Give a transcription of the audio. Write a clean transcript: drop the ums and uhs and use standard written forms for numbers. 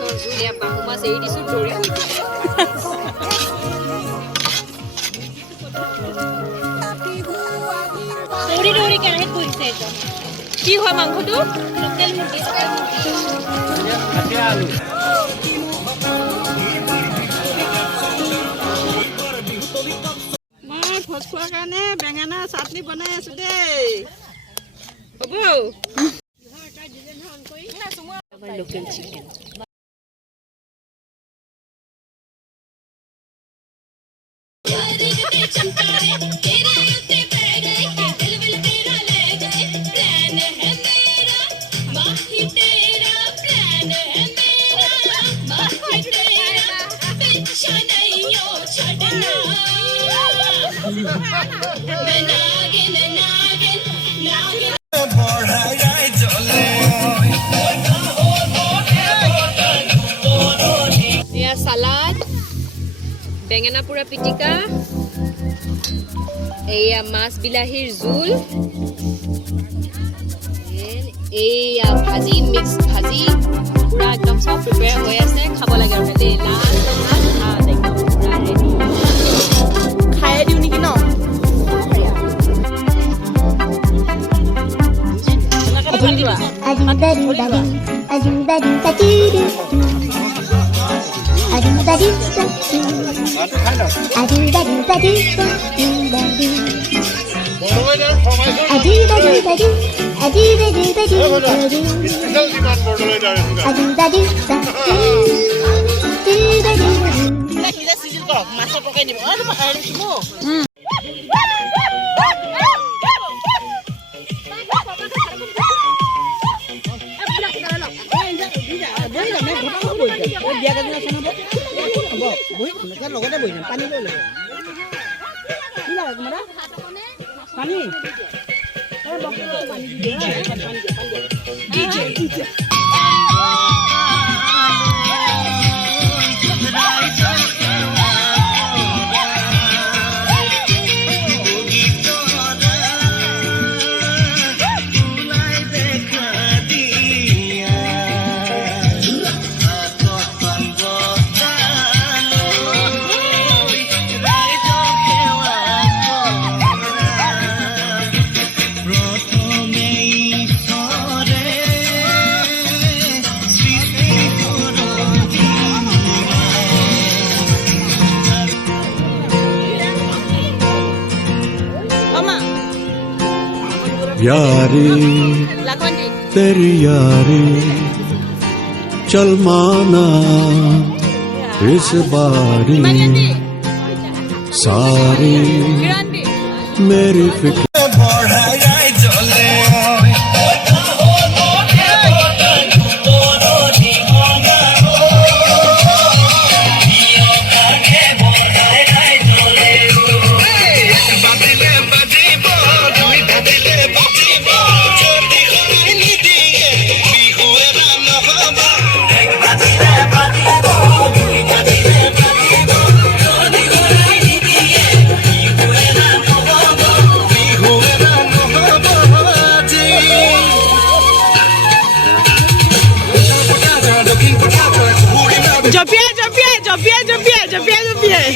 মাছৰ জোল এয়া বাহু মাছ এৰি দিছোঁ ধৰি দৌৰি দৌৰি কেৰাহীত বহিছে একদম কি হয় মাংসটো লোকেল মুৰ্গী মই ভোজ খোৱাৰ কাৰণে বেঙেনা চাটনি বনাই আছো দেই হ'ব লোকেল চিকেন এয়া সালাড বেঙেনা পোৰা পিটিকা এয়া মাছ বিলাহীৰ জোল এয়া ভাজি মিক্স ভাজি পুৰা একদম সব প্ৰিপেয়াৰ হৈ আছে খাব লাগে আৰু দেই লাল ভাত একদম পুৰা ৰেডি খাই দিওঁ নেকি ন মাছৰ পকাই দিব লগতে বহি যাম পানী লৈ ল'ব কি লাগে তোমাৰ পানী यारी तेरी यारी चल माना इस बारी सारी मेरी फिक्र জপিয়াই জপিয়াই জপিয়াই জপিয়াই জপিয়াই জপিয়াই